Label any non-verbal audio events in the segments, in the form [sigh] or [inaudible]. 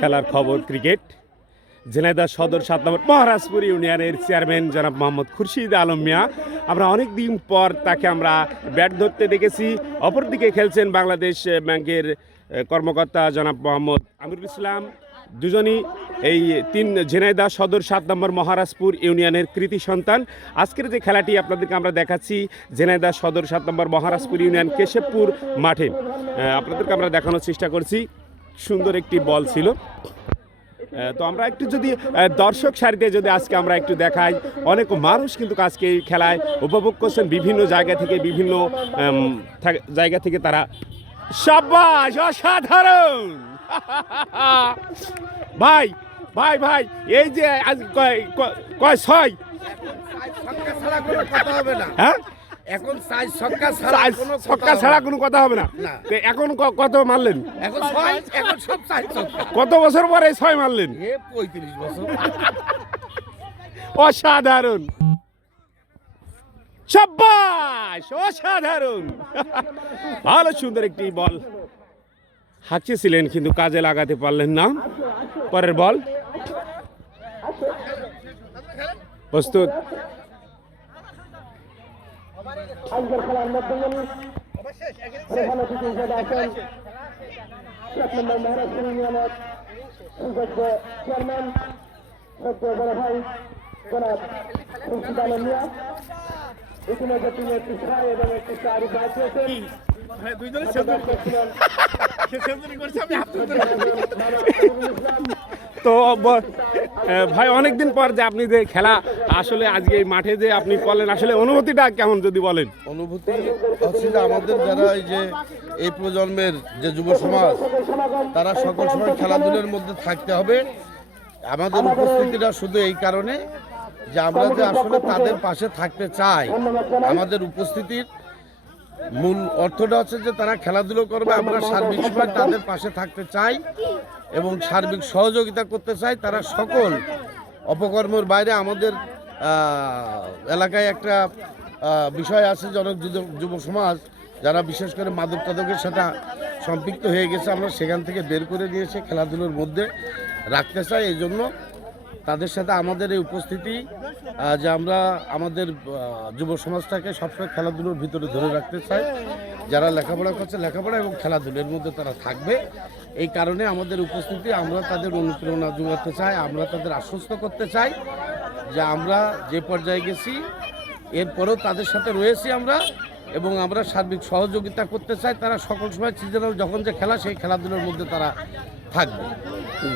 খেলার খবর ক্রিকেট। ঝিনাইদহ সদর সাত নম্বর মহারাজপুর ইউনিয়নের চেয়ারম্যান জনাব মোহাম্মদ খুরশিদ আলম মিয়া। আমরা অনেক দিন পর তাকে আমরা ব্যাট ধরতে দেখেছি। অপরদিকে খেলছেন বাংলাদেশ ব্যাংকের কর্মকর্তা জনাব মোহাম্মদ আমিরুল ইসলাম। দুজনই এই তিন ঝিনাইদহ সদর সাত নম্বর মহারাজপুর ইউনিয়নের কৃতি সন্তান। আজকের যে খেলাটি আপনাদেরকে আমরা দেখাচ্ছি ঝিনাইদহ সদর সাত নম্বর মহারাজপুর ইউনিয়ন কেশবপুর মাঠে। আপনাদেরকে আমরা দেখানোর চেষ্টা করছি। সুন্দর একটি বল ছিল। তো আমরা একটু যদি দর্শক সারিতে যদি আজকে আমরা একটু দেখাই অনেক মানুষ কিন্তু আজকে এই খেলায় উপভোগ করছেন। বিভিন্ন জায়গা থেকে বিভিন্ন জায়গা থেকে তারা সাবাস অসাধারণ! [laughs] ভাই ভাই ভাই এই যে আজ কয় কয় ছয়? হ্যাঁ? এখন সাইজ ছক্কা ছাড়া কোনো কথা ছক্কা হবে ছাড়া না। কোনো কথা হবে না। তো এখন কত মারলেন? এখন ছয় এখন সব সাইজ ছক্কা কত বছর পরে ছয় মারলেন? এ পঁয়ত্রিশ বছর। অসাধারণ। সাব্বাস অসাধারণ। ভালো সুন্দর একটি বল। হাঁকিয়েছিলেন কিন্তু কাজে লাগাতে পারলেন না। পরের বল। প্রস্তুত। আজকের খেলার মধ্যমণি প্রধান অতিথি হিসেবে আছেন। সাত নম্বর মহারাষ্ট্র ইউনিয়নের সুযোগ্য চেয়ারম্যান সদ্য বড় ভাই জনাব মিয়া। ইতিমধ্যে তিনি একটি ছয় এবং একটি চার ইসলাম। তো ভাই, অনেকদিন পর যে আপনি যে খেলা আসলে আজকে এই মাঠে যে আপনি করলেন আসলে অনুভূতিটা কেমন যদি বলেন? অনুভূতি হচ্ছে যে আমাদের যারা এই যে এই প্রজন্মের যে যুব সমাজ, তারা সকল সময় খেলাধুলার মধ্যে থাকতে হবে। আমাদের উপস্থিতিটা শুধু এই কারণে যে আমরা যে আসলে তাদের পাশে থাকতে চাই, আমাদের উপস্থিতির মূল অর্থটা হচ্ছে যে তারা খেলাধুলো করবে, আমরা সার্বিক সময় তাদের পাশে থাকতে চাই এবং সার্বিক সহযোগিতা করতে চাই। তারা সকল অপকর্মের বাইরে আমাদের এলাকায় একটা বিষয় আছে, জনক যুব- সমাজ, যারা বিশেষ করে মাদক টাদকের সাথে সম্পৃক্ত হয়ে গেছে, আমরা সেখান থেকে বের করে এসে খেলাধুলোর মধ্যে রাখতে চাই। এই জন্য তাদের সাথে আমাদের এই উপস্থিতি যে আমরা আমাদের যুব সমাজটাকে সবসময় খেলাধুলোর ভিতরে ধরে রাখতে চাই। যারা লেখাপড়া করছে লেখাপড়া এবং খেলাধুলোর মধ্যে তারা থাকবে। এই কারণে আমাদের উপস্থিতি, আমরা তাদের অনুপ্রেরণা যোগাতে চাই, আমরা তাদের আশ্বস্ত করতে চাই যে আমরা যে পর্যায়ে গেছি, এরপরেও তাদের সাথে রয়েছি আমরা। এবং আমরা সার্বিক সহযোগিতা করতে চাই তারা সকল সময় সিজনাল যখন যে খেলা সেই খেলাধুলার মধ্যে তারা থাকবে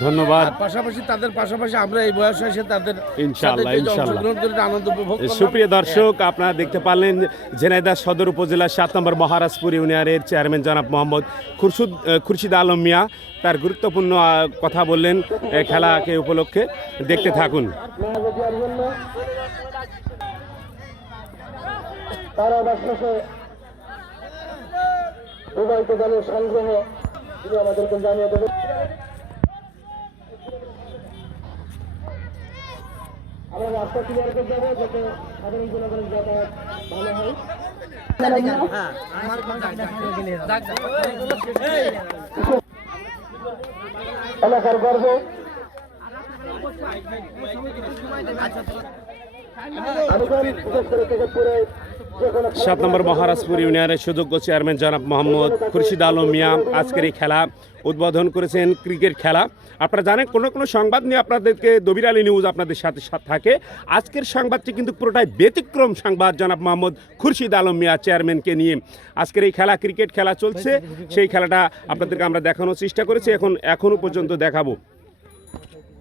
ধন্যবাদ পাশাপাশি তাদের পাশাপাশি আমরা এই বয়সে এসে তাদের ইনশাআল্লাহ, সাথে ইনশাআল্লাহ। আনন্দ উপভোগ। সুপ্রিয় দর্শক আপনারা দেখতে পারলেন ঝিনাইদহ সদর উপজেলার সাত নম্বর মহারাজপুর ইউনিয়নের চেয়ারম্যান জনাব মোহাম্মদ খুরশুদ খুরশিদ আলম মিয়া তার গুরুত্বপূর্ণ কথা বললেন খেলাকে উপলক্ষে দেখতে থাকুন তারা বাসে উভয়কে দলের সংগ্রহ তিনি আমাদেরকে জানিয়ে দেবেন আমরা রাস্তা ক্লিয়ার করে যাব যাতে সাধারণ ভালো হয়। এলাকার গর্ব। সাত নম্বর মহারাজপুর ইউনিয়নের সুযোগ্য চেয়ারম্যান জনাব মোহাম্মদ খুরশিদ আলম মিয়া আজকের এই খেলা উদ্বোধন করেছেন, ক্রিকেট খেলা। আপনারা জানেন, কোনো কোনো সংবাদ নিয়ে আপনাদেরকে দবির আলী নিউজ আপনাদের সাথে সাথে থাকে। আজকের সংবাদটি কিন্তু পুরোটাই ব্যতিক্রম সংবাদ, জনাব মোহাম্মদ খুরশিদ আলম মিয়া, চেয়ারম্যানকে নিয়ে। আজকের এই খেলা, ক্রিকেট খেলা চলছে। সেই খেলাটা আপনাদেরকে আমরা দেখানোর চেষ্টা করেছি। এখন, এখনও পর্যন্ত দেখাবো।